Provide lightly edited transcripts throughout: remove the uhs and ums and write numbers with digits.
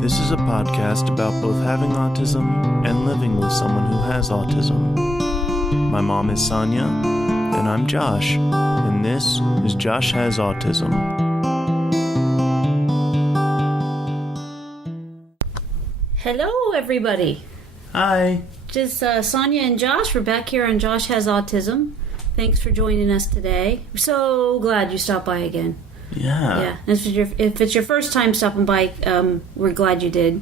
This is a podcast about both having autism and living with someone who has autism. My mom is Sonya, and I'm Josh, and this is Josh Has Autism. Hello, everybody. Hi. Just Sonya and Josh. We're back here on Josh Has Autism. Thanks for joining us today. We're so glad you stopped by again. Yeah. If it's your first time stopping by, we're glad you did,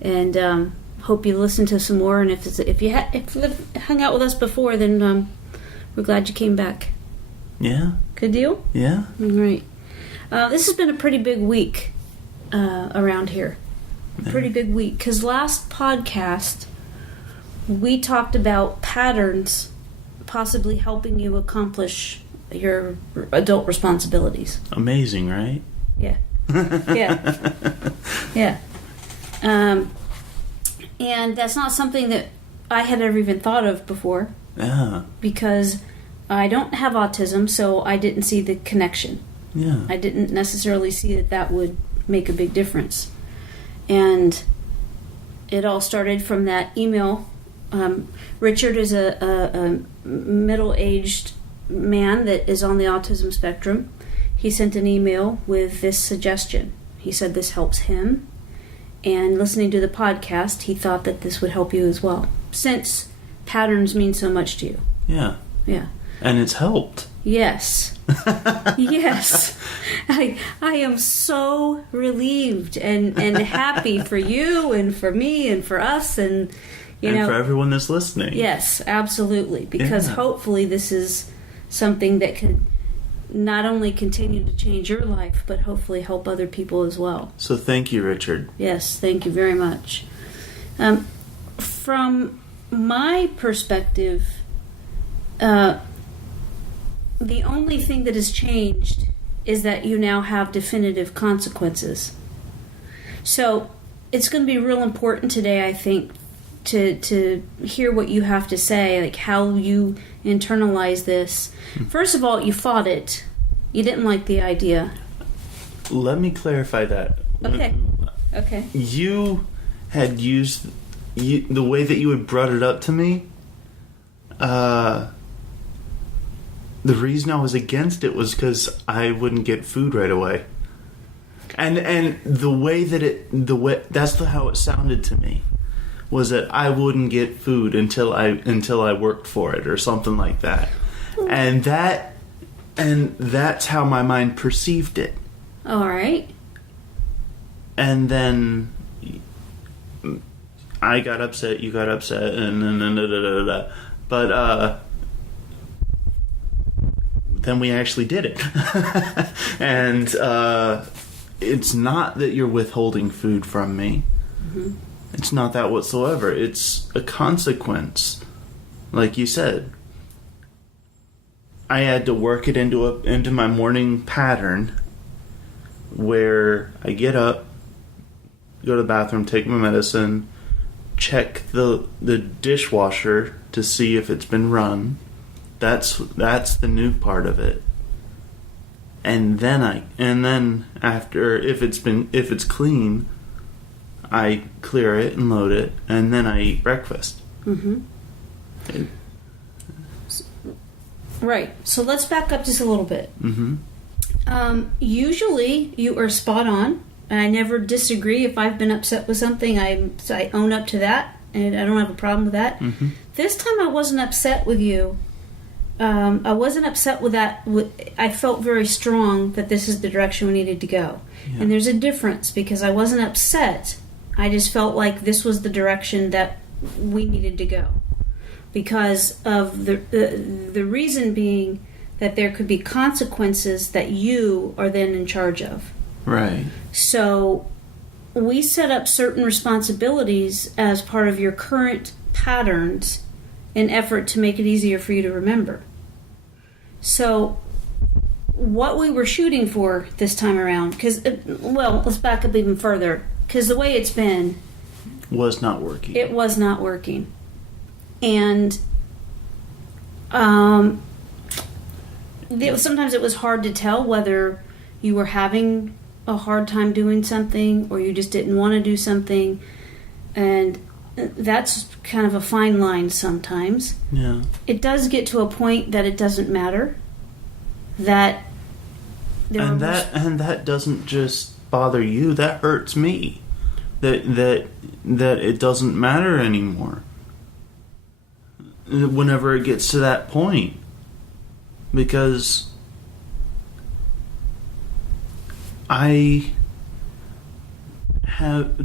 and hope you listen to some more. And if you've hung out with us before, then we're glad you came back. Yeah. Good deal. Yeah. All right. This has been a pretty big week around here. Pretty big week, because last podcast we talked about patterns possibly helping you accomplish your adult responsibilities. Amazing, right? Yeah. Yeah. Yeah. And that's not something that I had ever even thought of before. Yeah. Because I don't have autism, so I didn't see the connection. Yeah. I didn't necessarily see that would make a big difference. And it all started from that email. Richard is a middle-aged man that is on the autism spectrum. He sent an email with this suggestion. He said this helps him, and listening to the podcast, he thought that this would help you as well, since patterns mean so much to you. Yeah. Yeah. And it's helped. Yes. Yes. I am so relieved and happy for you and for me and for us and for everyone that's listening. Yes, absolutely. Because hopefully this is something that could not only continue to change your life, but hopefully help other people as well. So thank you, Richard. Yes, thank you very much. From my perspective, the only thing that has changed is that you now have definitive consequences. So it's going to be real important today, I think, to hear what you have to say, like how you internalize this. First of all, you fought it. You didn't like the idea. Let me clarify that. Okay. You had used the way that you had brought it up to me. The reason I was against it was because I wouldn't get food right away, and the way that that's how it sounded to me, was that I wouldn't get food until I worked for it or something like that, and that's how my mind perceived it. All right. And then I got upset, you got upset, and then but then we actually did it. And it's not that you're withholding food from me. Mm-hmm. It's not that whatsoever. It's a consequence. Like you said, I had to work it into my morning pattern where I get up, go to the bathroom, take my medicine, check the dishwasher to see if it's been run. That's the new part of it. And then after, if it's clean, I clear it and load it, and then I eat breakfast. Mm-hmm. Right. So let's back up just a little bit. Mm-hmm. Usually you are spot on, and I never disagree. If I've been upset with something, I own up to that, and I don't have a problem with that. Mm-hmm. This time I wasn't upset with you. I wasn't upset with that. I felt very strong that this is the direction we needed to go. Yeah. And there's a difference, because I wasn't upset. I just felt like this was the direction that we needed to go. Because of the reason being that there could be consequences that you are then in charge of. Right. So we set up certain responsibilities as part of your current patterns in effort to make it easier for you to remember. So what we were shooting for this time around, because, let's back up even further, because the way it's been was not working. It was not working. And sometimes it was hard to tell whether you were having a hard time doing something, or you just didn't want to do something, and that's kind of a fine line sometimes. Yeah. It does get to a point that it doesn't matter. That that doesn't just bother you. That hurts me. That it doesn't matter anymore. Whenever it gets to that point, because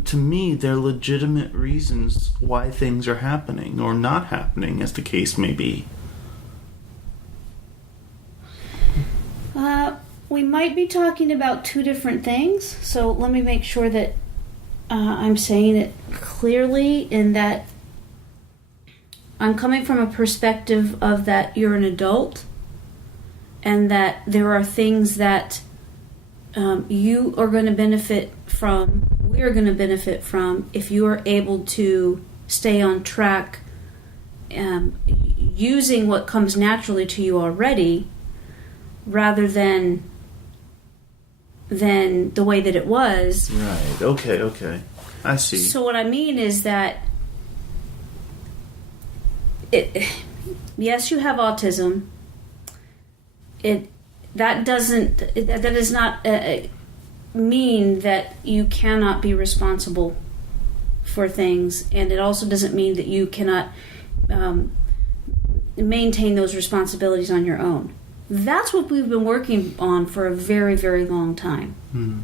to me, they're legitimate reasons why things are happening or not happening, as the case may be. We might be talking about two different things, so let me make sure that I'm saying it clearly, in that I'm coming from a perspective of that you're an adult, and that there are things that you are going to benefit from, we're going to benefit from, if you are able to stay on track, using what comes naturally to you already, rather than the way that it was. Right. Okay. I see. So what I mean is that yes, you have autism. That does not mean that you cannot be responsible for things, and it also doesn't mean that you cannot maintain those responsibilities on your own. That's what we've been working on for a very, very long time. Mm.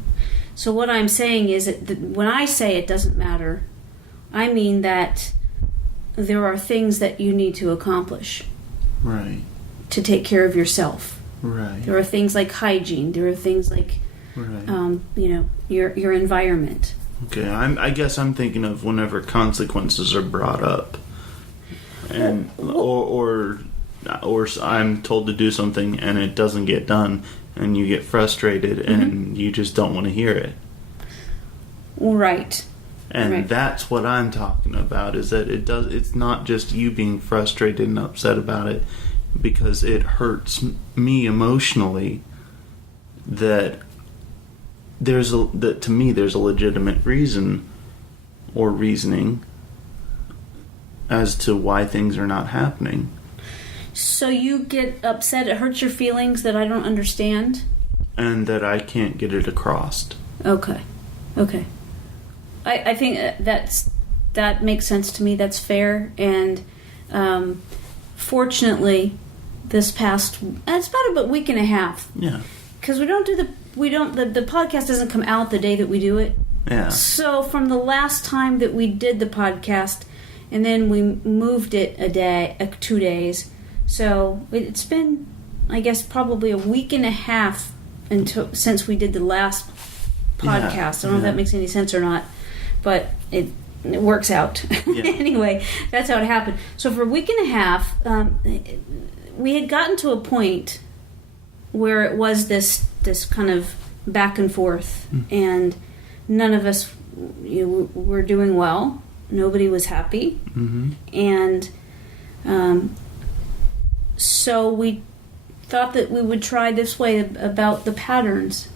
So what I'm saying is that when I say it doesn't matter, I mean that there are things that you need to accomplish. Right. To take care of yourself. Right. There are things like hygiene. There are things like, right. Your environment. Okay, I guess I'm thinking of whenever consequences are brought up, and or I'm told to do something and it doesn't get done, and you get frustrated, mm-hmm. and you just don't want to hear it. Right. And right. That's what I'm talking about, is that it's not just you being frustrated and upset about it, because it hurts me emotionally, that to me there's a legitimate reason or reasoning as to why things are not happening. So you get upset, it hurts your feelings that I don't understand? And that I can't get it across. Okay. I think that makes sense to me. That's fair. And fortunately, it's about a week and a half. Yeah. Because the podcast doesn't come out the day that we do it. Yeah. So from the last time that we did the podcast, and then we moved it 2 days. So it's been, I guess, probably a week and a half since we did the last podcast. Yeah. I don't know if that makes any sense or not, but it works out. Yeah. Anyway, that's how it happened. So for a week and a half, we had gotten to a point where it was this kind of back and forth, and none of us were doing well. Nobody was happy, mm-hmm. and so we thought that we would try this way about the patterns,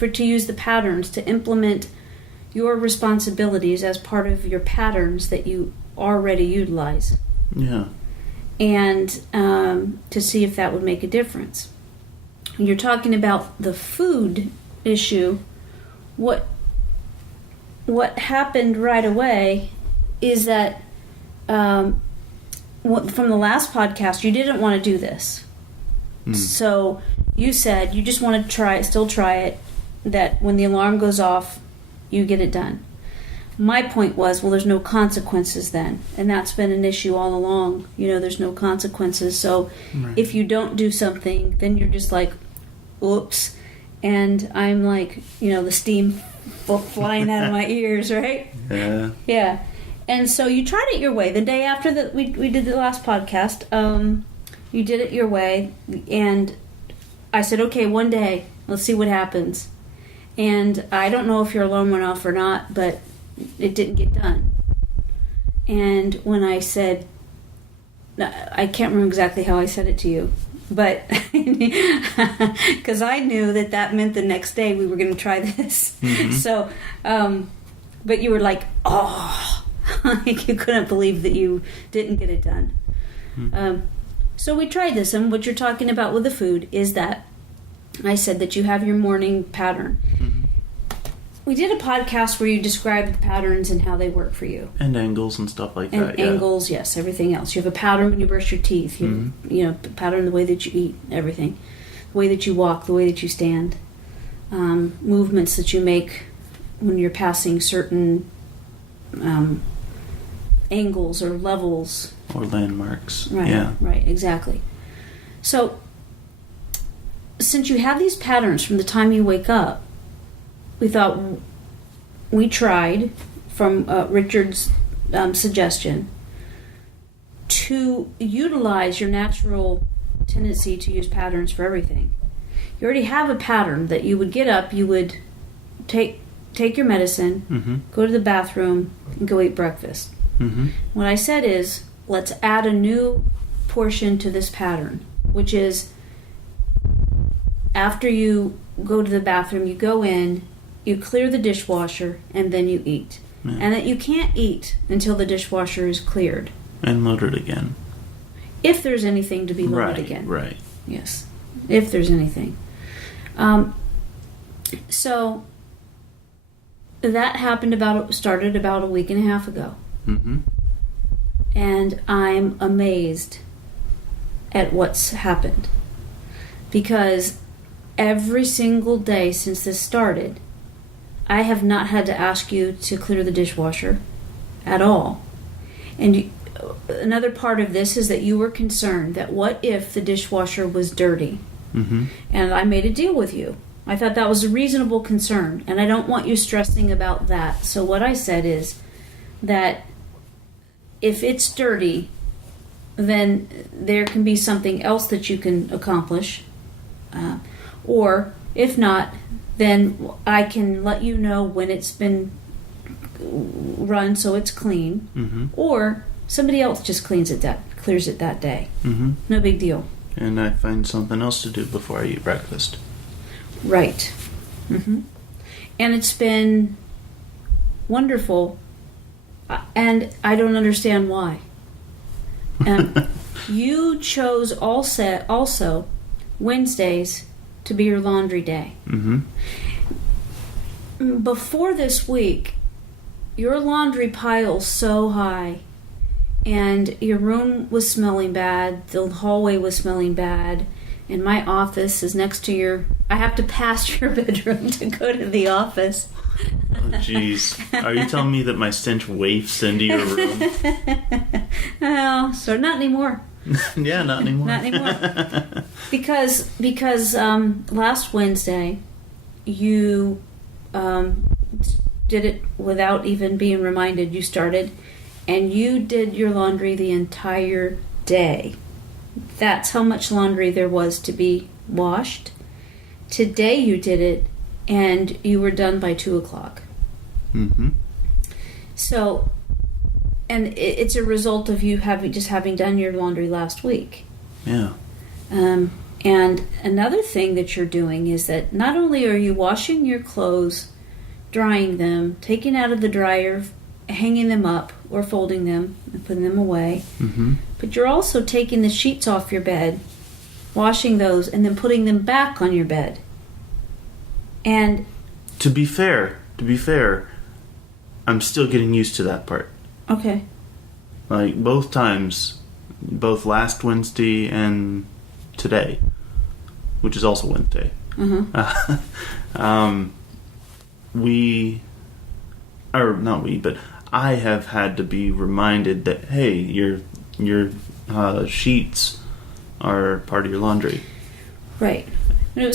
to use the patterns to implement your responsibilities as part of your patterns that you already utilize. Yeah. And to see if that would make a difference. When you're talking about the food issue, what happened right away is that from the last podcast, you didn't want to do this. So you said you just want to still try it, that when the alarm goes off, you get it done. My point was, well, there's no consequences then. And that's been an issue all along. There's no consequences. So right. If you don't do something, then you're just like, oops. And I'm like, the steam flying out of my ears, right? Yeah. Yeah. And so you tried it your way. The day after that we did the last podcast, you did it your way. And I said, okay, one day, let's see what happens. And I don't know if your alarm went off or not, but it didn't get done. And when I said, I can't remember exactly how I said it to you, But because I knew that meant the next day we were going to try this. Mm-hmm. So, but you were like, oh, like you couldn't believe that you didn't get it done. Mm-hmm. So we tried this, and what you're talking about with the food is that I said that you have your morning pattern. Mm-hmm. We did a podcast where you described the patterns and how they work for you. And angles and stuff like and that. Yeah. Angles, yes, everything else. You have a pattern when you brush your teeth. You pattern the way that you eat, everything. The way that you walk, the way that you stand. Movements that you make when you're passing certain angles or levels. Or landmarks. Right, Yeah. right, exactly. So, since you have these patterns from the time you wake up, we thought we tried, from Richard's suggestion, to utilize your natural tendency to use patterns for everything. You already have a pattern that you would get up, you would take your medicine, Mm-hmm. go to the bathroom, and go eat breakfast. Mm-hmm. What I said is, let's add a new portion to this pattern, which is after you go to the bathroom, you go in, you clear the dishwasher, and then you eat. Yeah. And that you can't eat until the dishwasher is cleared. And loaded again. If there's anything to be loaded Right, again. right. Yes. If there's anything. So that started about a week and a half ago. Mm-hmm. And I'm amazed at what's happened. Because every single day since this started, I have not had to ask you to clear the dishwasher at all. And another part of this is that you were concerned that what if the dishwasher was dirty? Mm-hmm. And I made a deal with you. I thought that was a reasonable concern, and I don't want you stressing about that. So what I said is that if it's dirty, then there can be something else that you can accomplish. Or if not, then I can let you know when it's been run so it's clean. Mm-hmm. Or somebody else just clears it that day. Mm-hmm. No big deal. And I find something else to do before I eat breakfast. Right. Mm-hmm. And it's been wonderful. And I don't understand why. You chose also Wednesdays to be your laundry day. Mm-hmm. Before this week, your laundry pile's so high, and your room was smelling bad, the hallway was smelling bad, and my office is next to I have to pass your bedroom to go to the office. Oh, jeez. Are you telling me that my stench wafts into your room? Oh, so not anymore. Yeah, not anymore. Not anymore. Because last Wednesday, you did it without even being reminded. You started, and you did your laundry the entire day. That's how much laundry there was to be washed. Today you did it, and you were done by 2:00. Mm-hmm. So, and it's a result of you having done your laundry last week. Yeah. And another thing that you're doing is that not only are you washing your clothes, drying them, taking out of the dryer, hanging them up or folding them and putting them away, Mm-hmm. but you're also taking the sheets off your bed, washing those, and then putting them back on your bed. And To be fair, I'm still getting used to that part. okay, Like both times, both last Wednesday and today, which is also Wednesday. But I have had to be reminded that hey, your sheets are part of your laundry. right. And it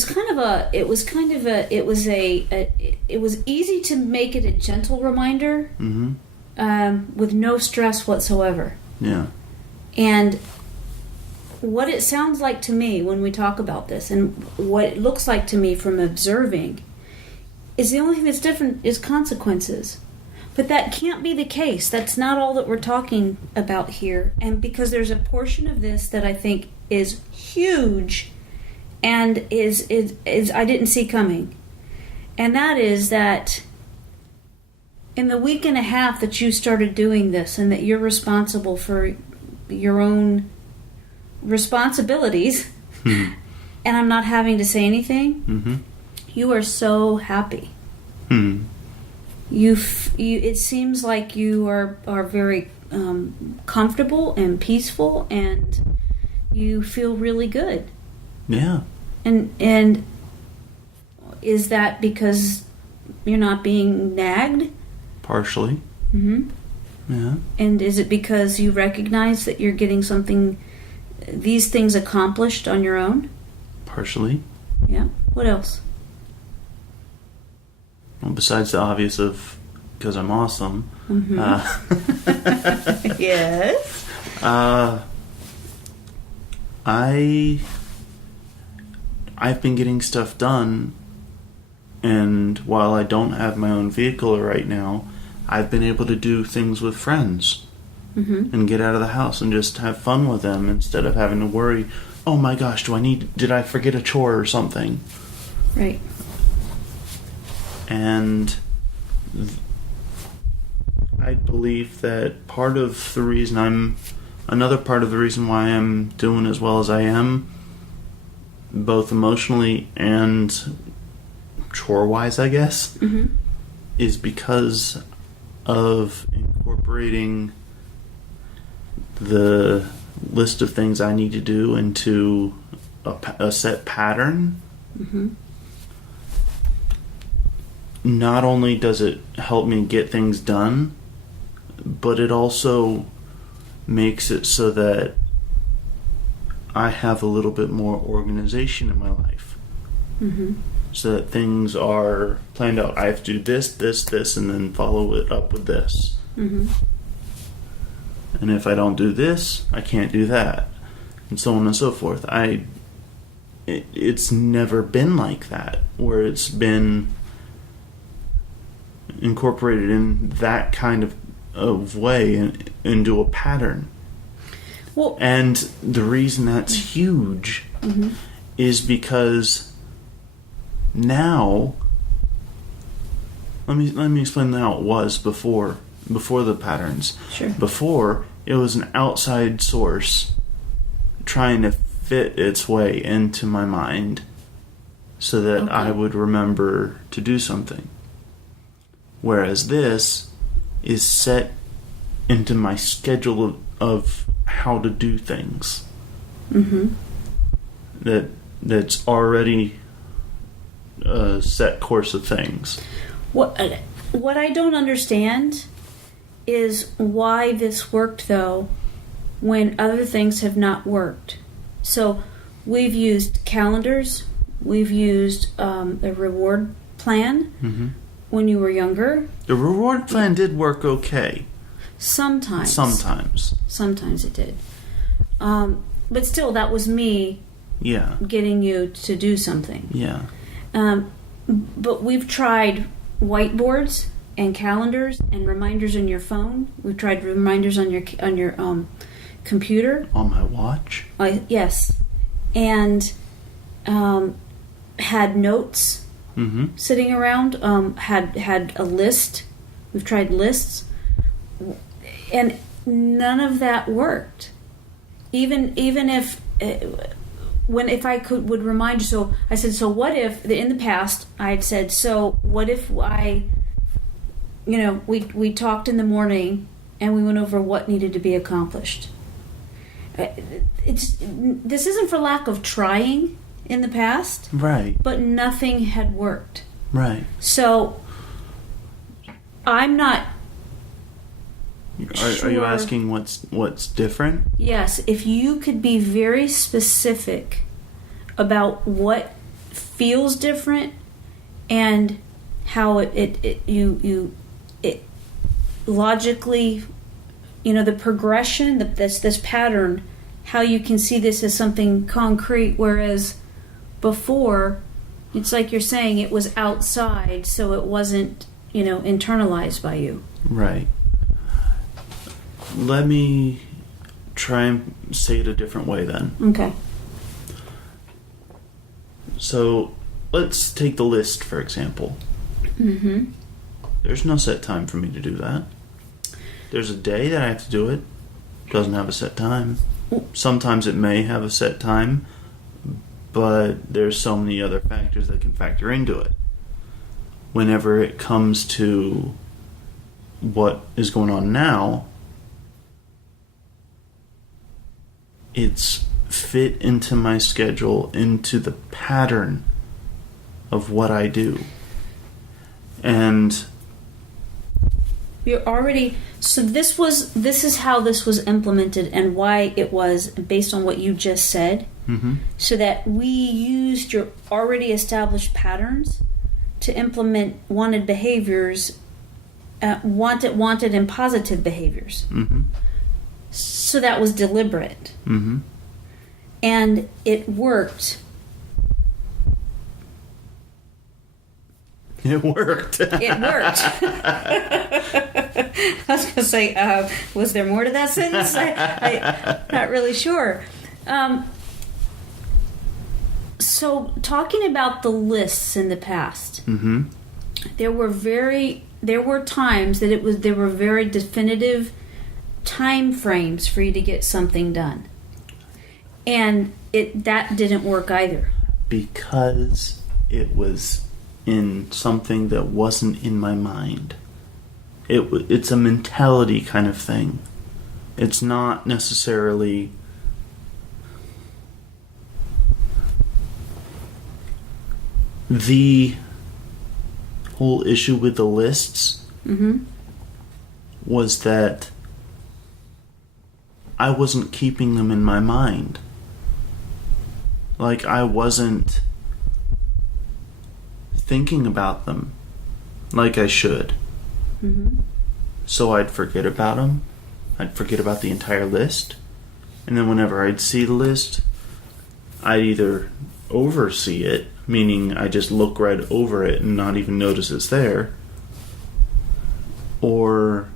was easy to make it a gentle reminder, with no stress whatsoever. Yeah. And what it sounds like to me when we talk about this, and what it looks like to me from observing, is the only thing that's different is consequences. But that can't be the case. That's not all that we're talking about here. And because there's a portion of this that I think is huge and is I didn't see coming. And that is that in the week and a half that you started doing this and that you're responsible for your own responsibilities and I'm not having to say anything, you are so happy. It seems like you are very comfortable and peaceful, and you feel really good. Yeah. And is that because you're not being nagged? Partially. Yeah. And is it because you recognize that you're getting these things accomplished on your own? Partially. Yeah. What else? Well, besides the obvious of because I'm awesome. Yes. I've been getting stuff done, and while I don't have my own vehicle right now, I've been able to do things with friends and get out of the house and just have fun with them instead of having to worry, oh my gosh, did I forget a chore or something? Right. And I believe that another part of the reason why I'm doing as well as I am, both emotionally and chore-wise, I guess, is because of incorporating the list of things I need to do into a set pattern. Not only does it help me get things done, but it also makes it so that I have a little bit more organization in my life. So that things are planned out. I have to do this, and then follow it up with this. And if I don't do this, I can't do that. And so on and so forth. It's never been like that, where it's been incorporated in that kind of way into a pattern. Well, and the reason that's huge is because now, let me explain how it was before the patterns. Sure. Before, it was an outside source trying to fit its way into my mind so that I would remember to do something. Whereas this is set into my schedule of how to do things. That's already a set course of things. What I don't understand is why this worked, though, when other things have not worked. So we've used calendars, we've used a reward plan when you were younger. The reward plan did work okay. Sometimes it did. But still, that was me getting you to do something. Yeah. But we've tried whiteboards and calendars and reminders on your phone. We've tried reminders on your computer. On my watch? Yes. And had notes sitting around. Had a list. We've tried lists. And none of that worked. Even if if I would remind you. So I said, so what if in the past I had said, so what if we talked in the morning and we went over what needed to be accomplished. This isn't for lack of trying in the past, right? But nothing had worked, right? So I'm not. Are you asking what's different? Yes, if you could be very specific about what feels different and how it logically, the progression, this pattern, how you can see this as something concrete, whereas before, it's like you're saying it was outside, so it wasn't, internalized by you. Right. Let me try and say it a different way then. Okay. So let's take the list, for example. Mm-hmm. There's no set time for me to do that. There's a day that I have to do it. Doesn't have a set time. Sometimes it may have a set time, but there's so many other factors that can factor into it. Whenever it comes to what is going on now, it's fit into my schedule, into the pattern of what I do. And you're already, so this is how this was implemented and why it was based on what you just said. mm-hmm. So that we used your already established patterns to implement wanted behaviors, wanted and positive behaviors. Mm-hmm. So that was deliberate. Mm-hmm. And it worked. It worked. It worked. I was going to say, was there more to that sentence? I'm not really sure. So, talking about the lists in the past, mm-hmm. there were times that there were very definitive time frames for you to get something done, and that didn't work either. Because it was in something that wasn't in my mind. It's a mentality kind of thing. It's not necessarily the whole issue with the lists. Mm-hmm. Was that I wasn't keeping them in my mind. Like, I wasn't thinking about them like I should. Mm-hmm. So I'd forget about them. I'd forget about the entire list. And then whenever I'd see the list, I'd either oversee it, meaning I just look right over it and not even notice it's there, or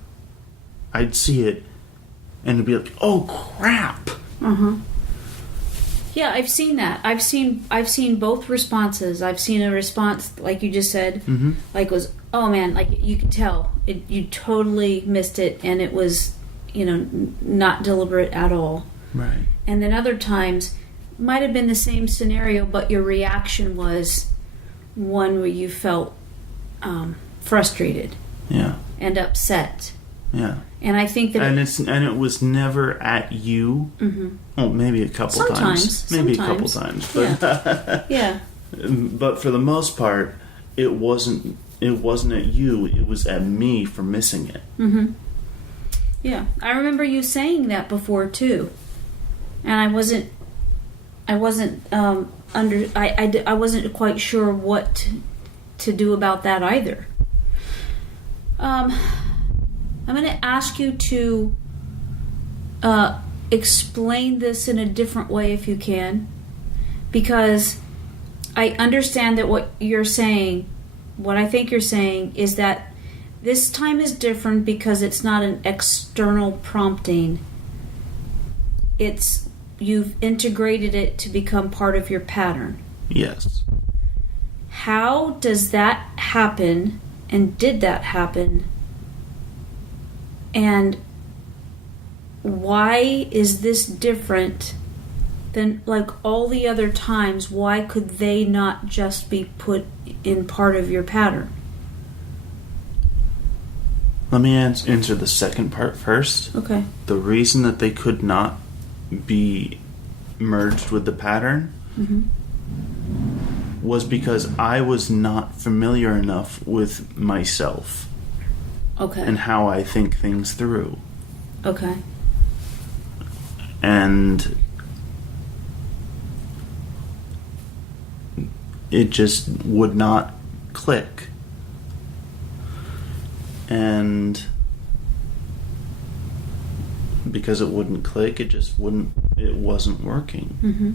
I'd see it and it'd be like, oh crap. Uh-huh. Yeah, I've seen that. I've seen both responses. I've seen a response like you just said, mm-hmm. like was, oh man, like you could tell you totally missed it, and it was, not deliberate at all. Right. And then other times might have been the same scenario, but your reaction was one where you felt frustrated. Yeah. And upset. Yeah. And I think that it was never at you. Mm-hmm. Oh, maybe a couple times. Maybe a couple times. But yeah. But for the most part, it wasn't at you. It was at me for missing it. Mm-hmm. Yeah, I remember you saying that before too, and I wasn't I wasn't quite sure what to do about that either. I'm going to ask you to explain this in a different way if you can, because I understand that what you're saying, what I think you're saying, is that this time is different because it's not an external prompting. You've integrated it to become part of your pattern. Yes. How does that happen, and did that happen? And why is this different than like all the other times? Why could they not just be put in part of your pattern? Let me answer the second part first. Okay. The reason that they could not be merged with the pattern Mm-hmm. was because I was not familiar enough with myself. Okay. And how I think things through. Okay. And it just would not click. And because it wouldn't click, it wasn't working. Mm-hmm.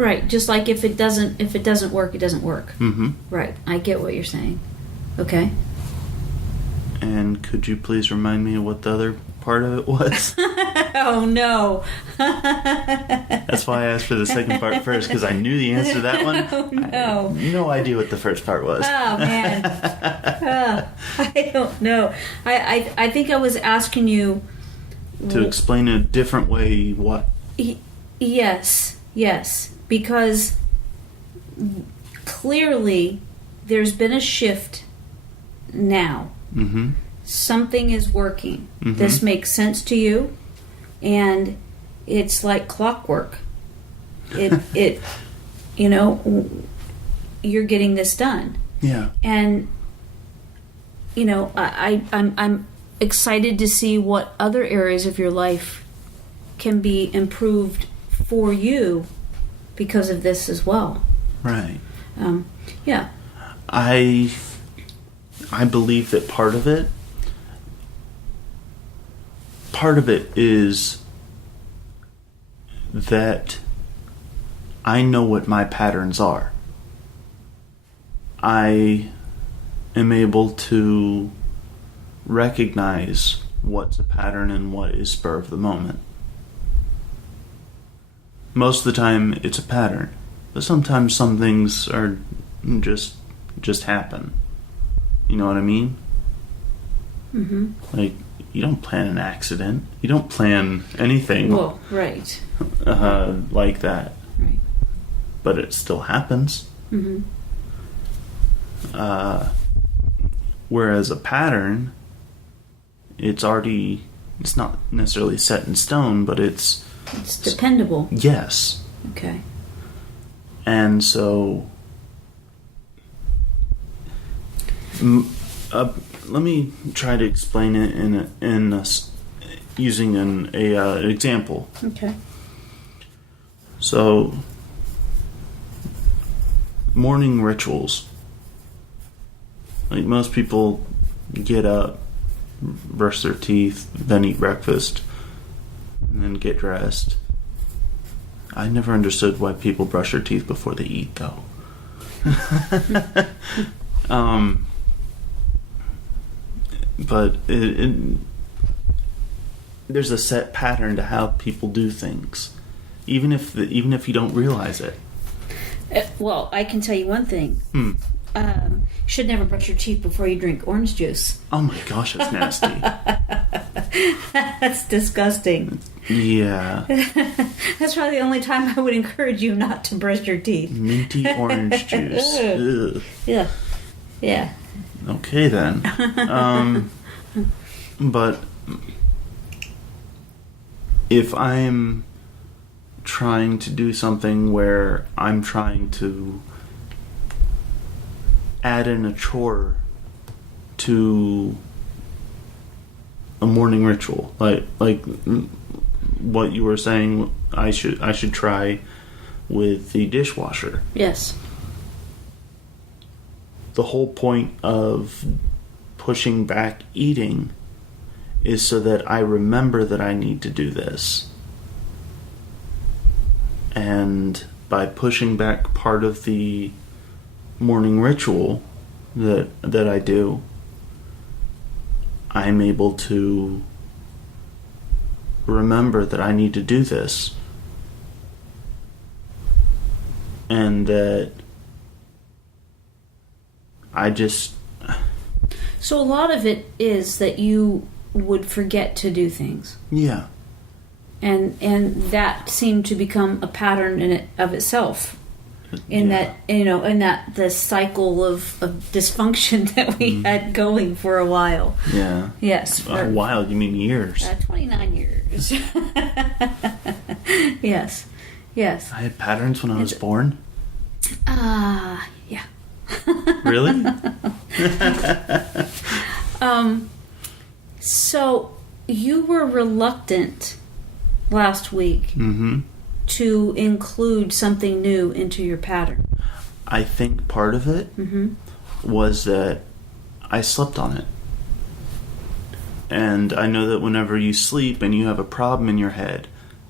Right. Just like if it doesn't work, it doesn't work. Mm-hmm. Right. I get what you're saying. Okay. And could you please remind me of what the other part of it was. Oh, no. That's why I asked for the second part first, because I knew the answer to that one. Oh, no. I had no idea what the first part was. Oh, man. I don't know. I think I was asking you... To explain a different way what? Yes. Because clearly there's been a shift now. Mm-hmm. Something is working. Mm-hmm. This makes sense to you, and it's like clockwork. It you know, you're getting this done. Yeah. And you know, I'm excited to see what other areas of your life can be improved for you because of this as well. Right. Yeah. I believe that part of it is that I know what my patterns are. I am able to recognize what's a pattern and what is spur of the moment. Most of the time it's a pattern, but sometimes some things are just happen. You know what I mean? Mm-hmm. Like, you don't plan an accident. You don't plan anything. Well, right. Like that. Right. But it still happens. Mm-hmm. Whereas a pattern, it's not necessarily set in stone, but it's dependable. Yes. Okay. And so, let me try to explain it using an example. Okay. So, morning rituals. Like, most people get up, brush their teeth, then eat breakfast, and then get dressed. I never understood why people brush their teeth before they eat, though. But there's a set pattern to how people do things, even if you don't realize it. Well, I can tell you one thing. You should never brush your teeth before you drink orange juice. Oh my gosh, that's nasty. That's disgusting. Yeah. That's probably the only time I would encourage you not to brush your teeth. Minty orange juice. Ugh. Yeah. Yeah. Okay then. But if I'm trying to do something where I'm trying to add in a chore to a morning ritual, like what you were saying, I should try with the dishwasher. Yes. The whole point of pushing back eating is so that I remember that I need to do this. And by pushing back part of the morning ritual that I do, I'm able to remember that I need to do this. And that I just... So a lot of it is that you would forget to do things. Yeah. And that seemed to become a pattern in it of itself. In that the cycle of dysfunction that we had going for a while. Yeah. Yes. A while, you mean years? 29 years. Yes. Yes. I had patterns when I was born? Yeah. Really? So you were reluctant last week to include something new into your pattern. I think part of it was that I slept on it. And I know that whenever you sleep and you have a problem in your head,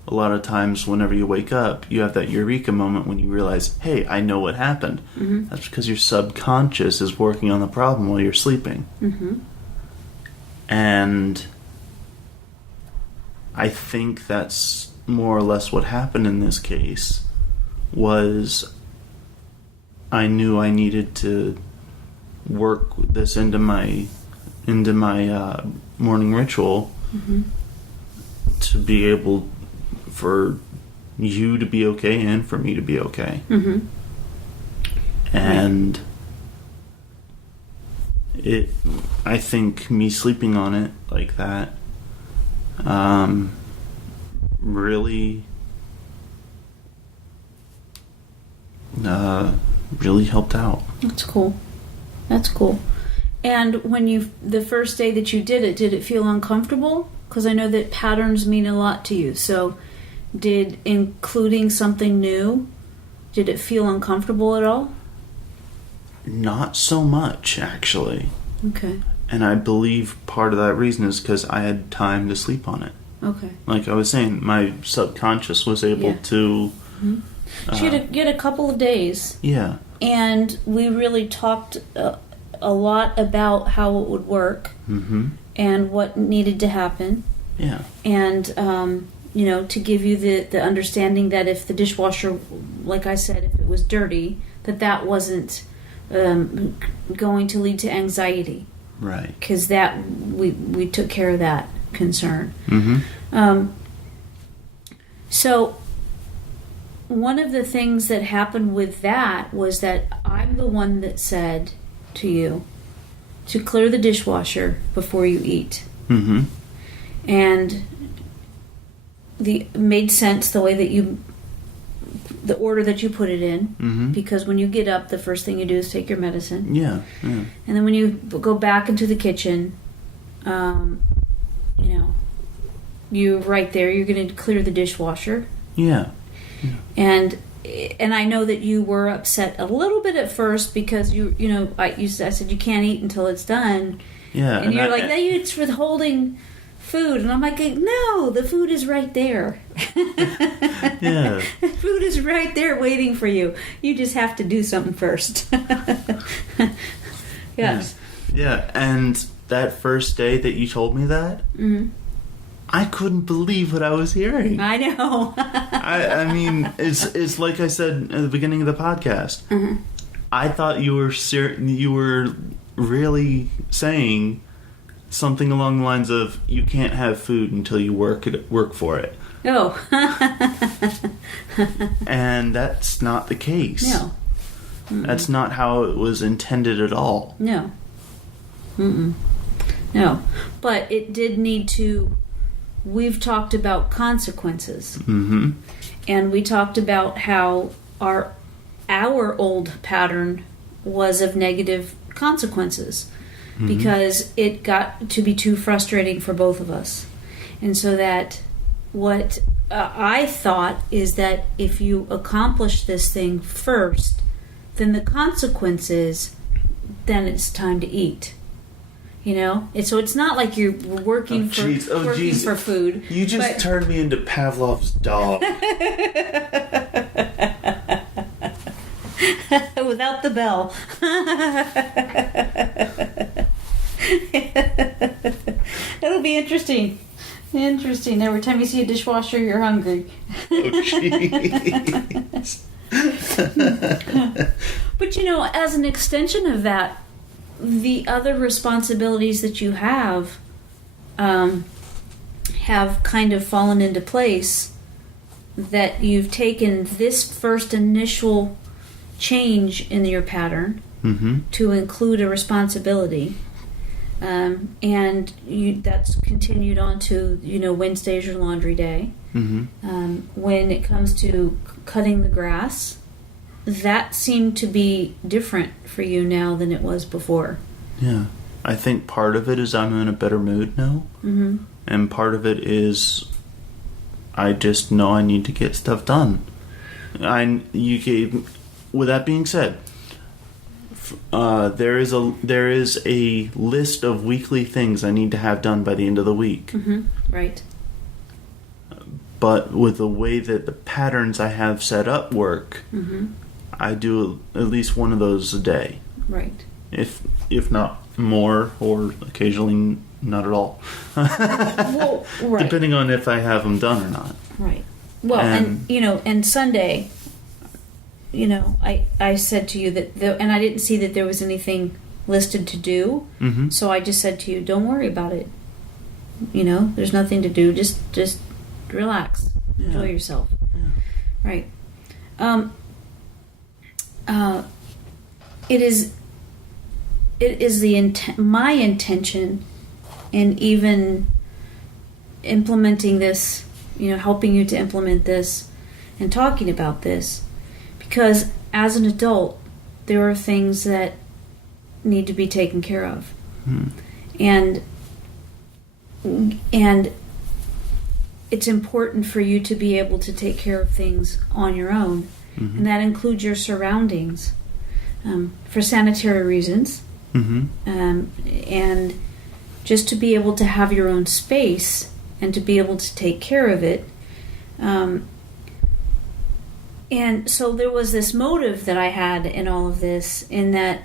a lot of times whenever you wake up, you have that eureka moment when you realize, hey, I know what happened. That's because your subconscious is working on the problem while you're sleeping. And I think that's more or less what happened in this case. Was I knew I needed to work this into my morning ritual to be able for you to be okay and for me to be okay. And I think me sleeping on it like that really helped out. That's cool. And when the first day that you did it feel uncomfortable? Because I know that patterns mean a lot to you. So did including something new, did it feel uncomfortable at all? Not so much, actually. Okay. And I believe part of that reason is because I had time to sleep on it. Okay. Like I was saying, my subconscious was able to... So you had a couple of days. Yeah. And we really talked a lot about how it would work and what needed to happen. Yeah. And, to give you the understanding that if the dishwasher, like I said, if it was dirty, that wasn't going to lead to anxiety. Right. Because we took care of that concern. So one of the things that happened with that was that I'm the one that said to you to clear the dishwasher before you eat. And made sense the way that the order that you put it in, because when you get up, the first thing you do is take your medicine. Yeah. And then when you go back into the kitchen, you're right there. You're going to clear the dishwasher. Yeah. And I know that you were upset a little bit at first because I said you can't eat until it's done. Yeah. And you're like, it's withholding food, and I'm like, no, the food is right there. Yeah. Food is right there waiting for you. You just have to do something first. Yes. Yeah, and that first day that you told me that, I couldn't believe what I was hearing. I know. I mean, it's like I said at the beginning of the podcast. I thought you were really saying something along the lines of, you can't have food until you work for it. Oh. And that's not the case. No. That's not how it was intended at all. No. No. But it did need to... We've talked about consequences. And we talked about how our old pattern was of negative consequences. Because it got to be too frustrating for both of us. And so that what I thought is that if you accomplish this thing first, then the consequence is, then it's time to eat. So it's not like you're working for food. You just turned me into Pavlov's dog. Without the bell. It'll be interesting. Every time you see a dishwasher, you're hungry. Oh, jeez. But as an extension of that, the other responsibilities that you have kind of fallen into place, that you've taken this first initial change in your pattern to include a responsibility, and that's continued on to Wednesday is your laundry day. When it comes to cutting the grass, that seemed to be different for you now than it was before. Yeah, I think part of it is I'm in a better mood now, and part of it is I just know I need to get stuff done. With that being said, there is a list of weekly things I need to have done by the end of the week. Right. But with the way that the patterns I have set up work, I do at least one of those a day. Right. If not more, or occasionally not at all. Well, right. Depending on if I have them done or not. Right. Well, and Sunday, I said to you that, and I didn't see that there was anything listed to do, so I just said to you, don't worry about it. There's nothing to do. Just relax, enjoy yourself. Yeah. Right. It is my intention in even implementing this, helping you to implement this and talking about this, because as an adult, there are things that need to be taken care of. And it's important for you to be able to take care of things on your own. And that includes your surroundings, for sanitary reasons, and just to be able to have your own space and to be able to take care of it. And so there was this motive that I had in all of this, in that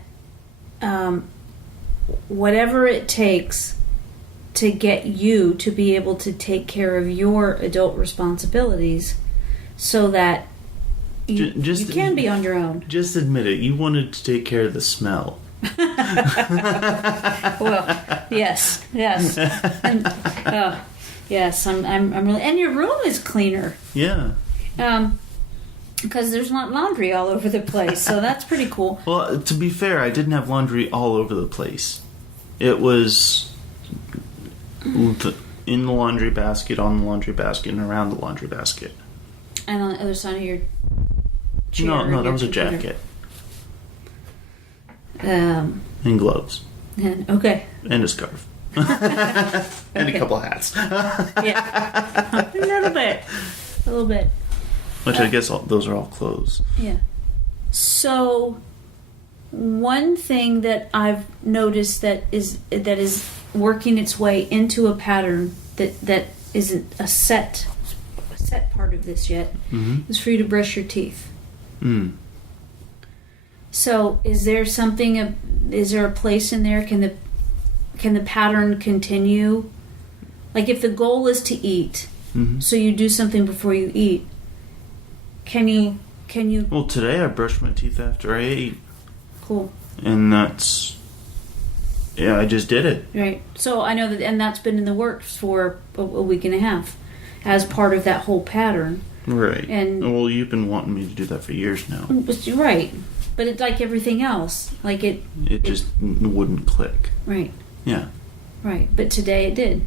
whatever it takes to get you to be able to take care of your adult responsibilities so that you can be on your own. Just admit it. You wanted to take care of the smell. Well, yes. And, yes, I'm really... And your room is cleaner. Yeah. Because there's not laundry all over the place, so that's pretty cool. Well, to be fair, I didn't have laundry all over the place. It was in the laundry basket, on the laundry basket, and around the laundry basket. And on the other side of your chair. No, that was a jacket. And gloves. Okay. And a scarf. And a couple of hats. Yeah. A little bit. Which I guess those are all clothes. Yeah. So, one thing that I've noticed that is working its way into a pattern that isn't a set part of this yet is for you to brush your teeth. So, is there a place in there? Can the pattern continue? Like, if the goal is to eat, so you do something before you eat. Can you? Well, today I brushed my teeth after I ate. Cool. And that's... Yeah, I just did it. Right. So I know that, and that's been in the works for a week and a half as part of that whole pattern. Right. And well, you've been wanting me to do that for years now. Right. But it's like everything else. Like it just wouldn't click. Right. Yeah. Right. But today it did.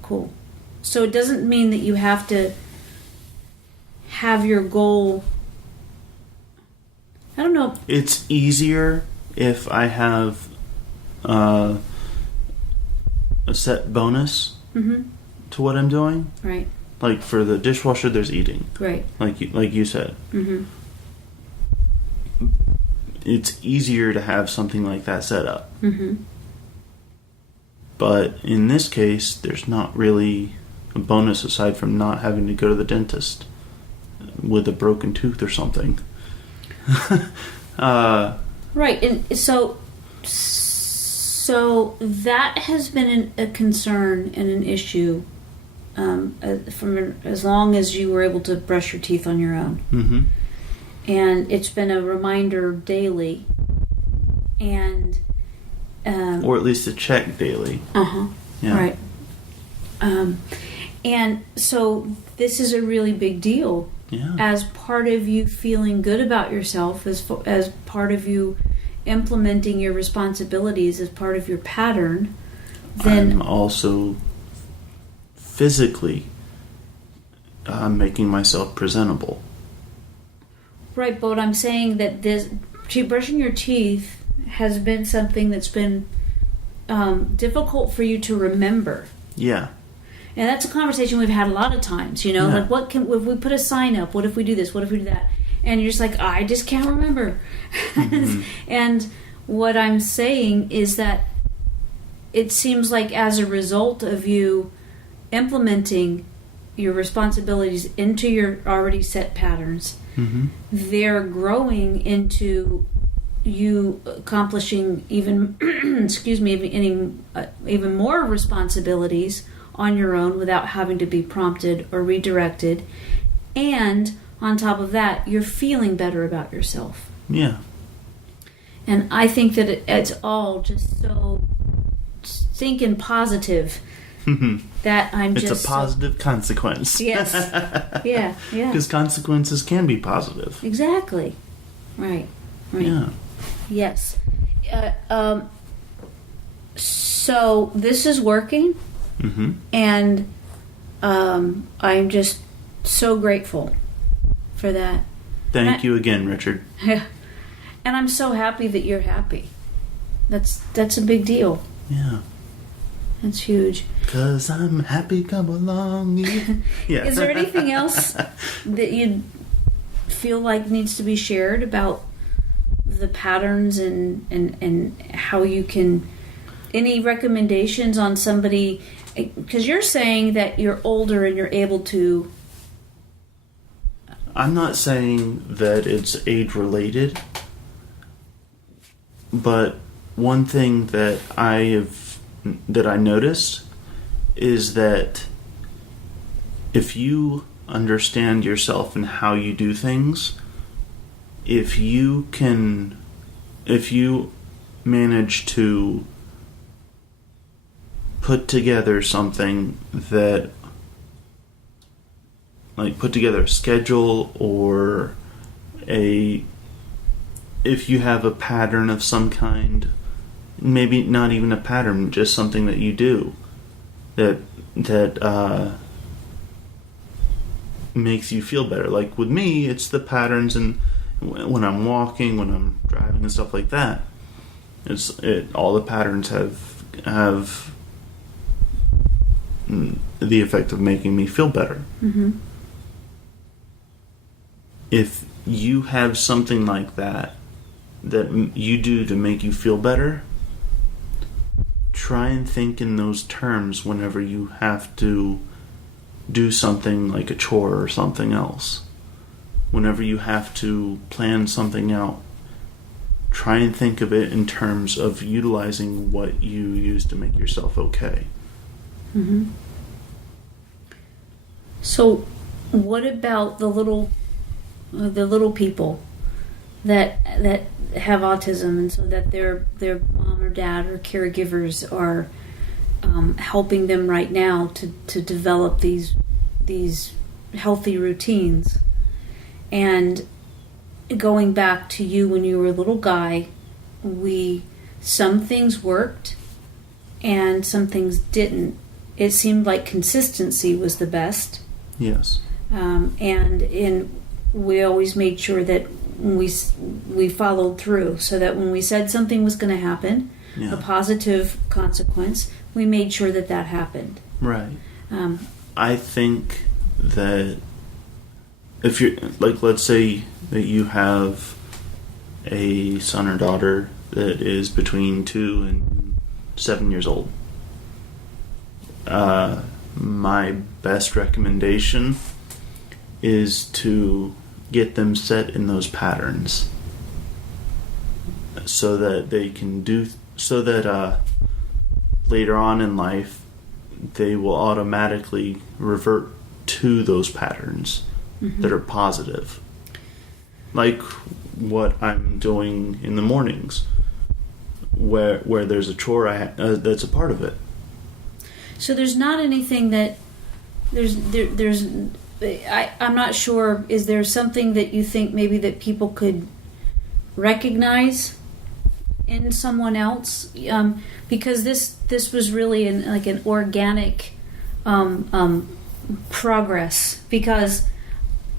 Cool. So it doesn't mean that you have to have your goal. I don't know. It's easier if I have a set bonus to what I'm doing. Right. Like for the dishwasher, there's eating. Right. Like you said. It's easier to have something like that set up. But in this case, there's not really a bonus aside from not having to go to the dentist with a broken tooth or something. Right, and so that has been a concern and an issue from as long as you were able to brush your teeth on your own. And it's been a reminder daily, and or at least a check daily. Yeah. Right. And so this is a really big deal. Yeah. As part of you feeling good about yourself, as part of you implementing your responsibilities as part of your pattern, then I'm also physically making myself presentable. Right, but I'm saying that brushing your teeth has been something that's been difficult for you to remember. Yeah. And that's a conversation we've had a lot of times, Yeah. like if we put a sign up, what if we do this, what if we do that? And you're just like, I just can't remember. And what I'm saying is that it seems like as a result of you implementing your responsibilities into your already set patterns, they're growing into you accomplishing even even more responsibilities on your own without having to be prompted or redirected, and on top of that, you're feeling better about yourself. Yeah. And I think that it's all just so stinking positive that I'm it's a positive consequence. Yes. Yeah. Because consequences can be positive. Exactly. Right. Yeah. Yes. So this is working, and I'm just so grateful for that. Thank you again, Richard. And I'm so happy that you're happy. That's a big deal. Yeah. That's huge. 'Cause I'm happy, come along. Yeah. Is there anything else that you feel like needs to be shared about the patterns and how you can... Any recommendations on somebody... Because you're saying that you're older and you're able to... I'm not saying that it's age-related, but one thing that I noticed is that if you understand yourself and how you do things, if you manage to put together something that, like, put together a schedule, or if you have a pattern of some kind, maybe not even a pattern, just something that you do that makes you feel better. Like with me, it's the patterns, and when I'm walking, when I'm driving and stuff like that, all the patterns have the effect of making me feel better. If you have something like that you do to make you feel better, try and think in those terms whenever you have to do something like a chore or something else. Whenever you have to plan something out, try and think of it in terms of utilizing what you use to make yourself okay. So what about the little people that have autism, and so that their mom or dad or caregivers are helping them right now to develop these healthy routines? And going back to you when you were a little guy, some things worked and some things didn't. It seemed like consistency was the best. Yes. And we always made sure that we followed through, so that when we said something was going to happen, a positive consequence, we made sure that happened. Right. I think that if you're, like, let's say that you have a son or daughter that is between 2 and 7 years old, my best recommendation is to get them set in those patterns so that they can later on in life they will automatically revert to those patterns that are positive, like what I'm doing in the mornings, where there's a chore that's a part of it. So there's not anything that I'm not sure. Is there something that you think maybe that people could recognize in someone else? Because this was really an organic progress. Because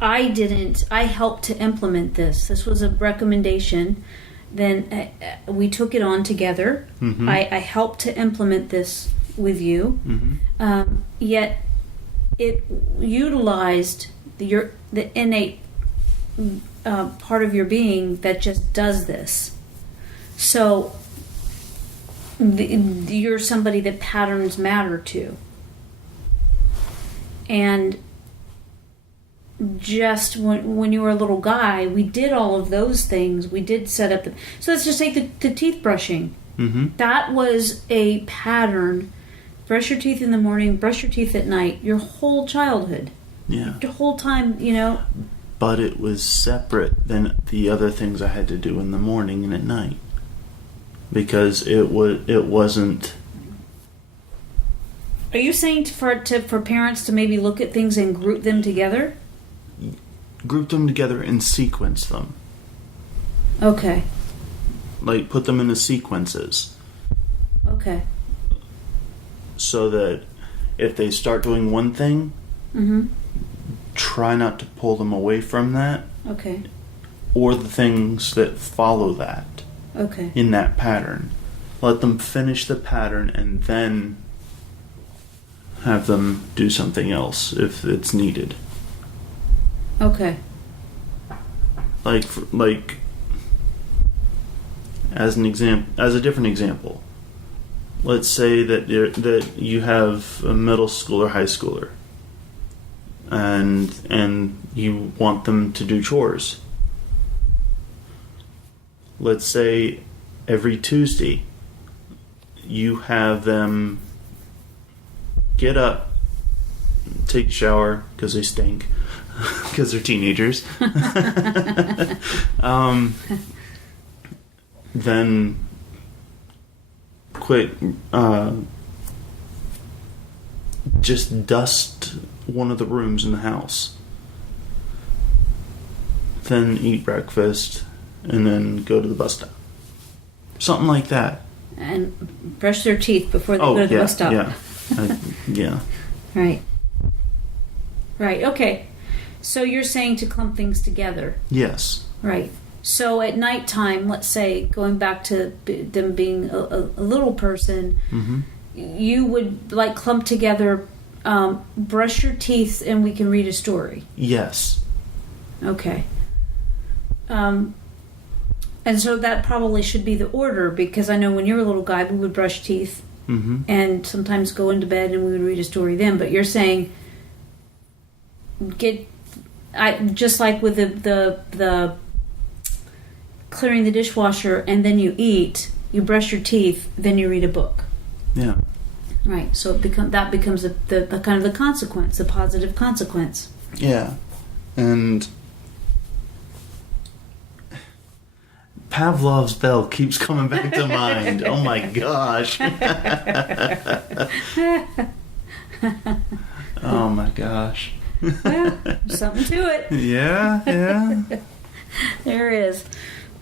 I helped to implement this. This was a recommendation. Then we took it on together. I helped to implement this with you. Yet it utilized the innate part of your being that just does this. So you're somebody that patterns matter to. And just when you were a little guy, we did all of those things. We did set up so let's just take the teeth brushing. Mm-hmm. That was a pattern. Brush your teeth in the morning, brush your teeth at night, your whole childhood. Yeah. The whole time, But it was separate than the other things I had to do in the morning and at night. Because it wasn't... Are you saying for parents to maybe look at things and group them together? Group them together and sequence them. Okay. Like, put them into sequences. Okay. So that if they start doing one thing, Mm-hmm. try not to pull them away from that. Okay. Or the things that follow that. Okay. In that pattern. Let them finish the pattern and then have them do something else if it's needed. Okay. Like as a different example. Let's say that you have a middle school or high schooler, and you want them to do chores. Let's say every Tuesday you have them get up, take a shower because they stink, because they're teenagers. Then quick, just dust one of the rooms in the house. Then eat breakfast, and then go to the bus stop. Something like that. And brush their teeth before they go to the bus stop. Yeah. Right. Right, okay. So you're saying to clump things together. Yes. Right. So at nighttime, let's say, going back to them being a little person, Mm-hmm. you would clump together, brush your teeth, and we can read a story. Yes. Okay. And so that probably should be the order, because I know when you were a little guy, we would brush teeth Mm-hmm. and sometimes go into bed and we would read a story then. But you're saying, just like with the clearing the dishwasher and then you eat, you brush your teeth, then you read a book. Yeah. Right. So that becomes the kind of the consequence, the positive consequence. Yeah. And Pavlov's bell keeps coming back to mind. Oh my gosh. Oh my gosh. Well, something to it. Yeah. There is.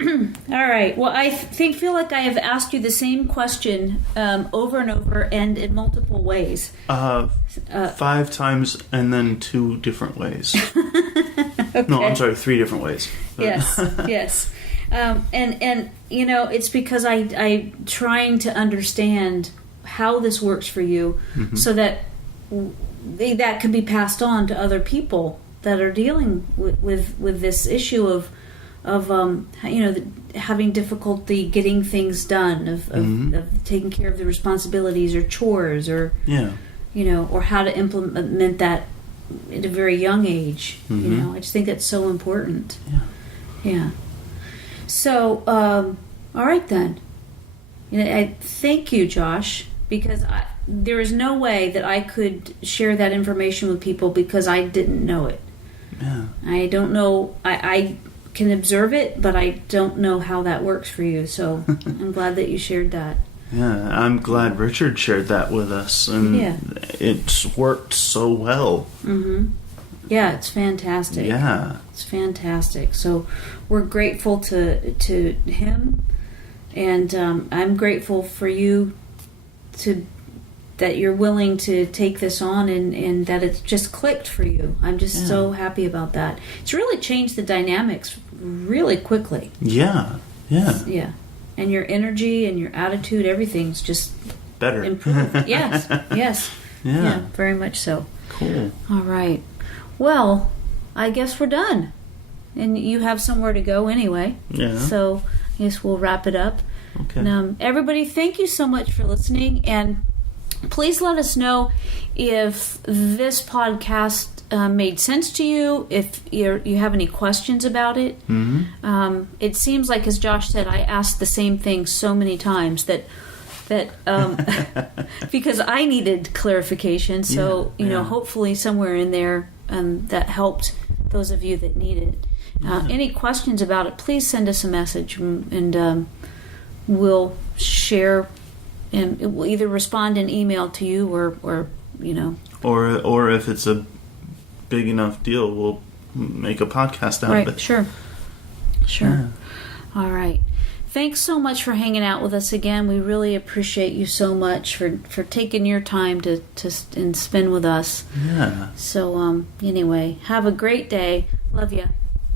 All right. Well, I feel like I have asked you the same question over and over and in multiple ways. 5 times and then 2 different ways. Okay. No, I'm sorry, 3 different ways. Yes. And it's because I'm trying to understand how this works for you, Mm-hmm. so that that can be passed on to other people that are dealing with this issue of having difficulty getting things done, of taking care of the responsibilities or chores, or or how to implement that at a very young age. Mm-hmm. I just think that's so important. Yeah. So, all right then. I thank you, Josh, because there is no way that I could share that information with people because I didn't know it. Yeah. I don't know. I can observe it, but I don't know how that works for you. So I'm glad that you shared that. Yeah, I'm glad Richard shared that with us, and it's worked so well. Mm-hmm. Yeah, it's fantastic. Yeah. It's fantastic. So we're grateful to him, and I'm grateful for you that you're willing to take this on, and that it's just clicked for you. I'm just so happy about that. It's really changed the dynamics really quickly. Yeah. And your energy and your attitude, everything's just better. Improved. Yes. Yeah, very much so. Cool. All right. Well, I guess we're done. And you have somewhere to go anyway. Yeah. So I guess we'll wrap it up. Okay. And, everybody, thank you so much for listening. And please let us know if this podcast made sense to you, if you have any questions about it. It seems like, as Josh said, I asked the same thing so many times that because I needed clarification. So hopefully somewhere in there that helped those of you that need it. Any questions about it, please send us a message, and we'll share, and we'll either respond in email to you or if it's a big enough deal, we'll make a podcast out of it. Sure. Yeah. All right. Thanks so much for hanging out with us again. We really appreciate you so much for taking your time to and spend with us. Yeah. So anyway, have a great day. Love you.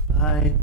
Bye.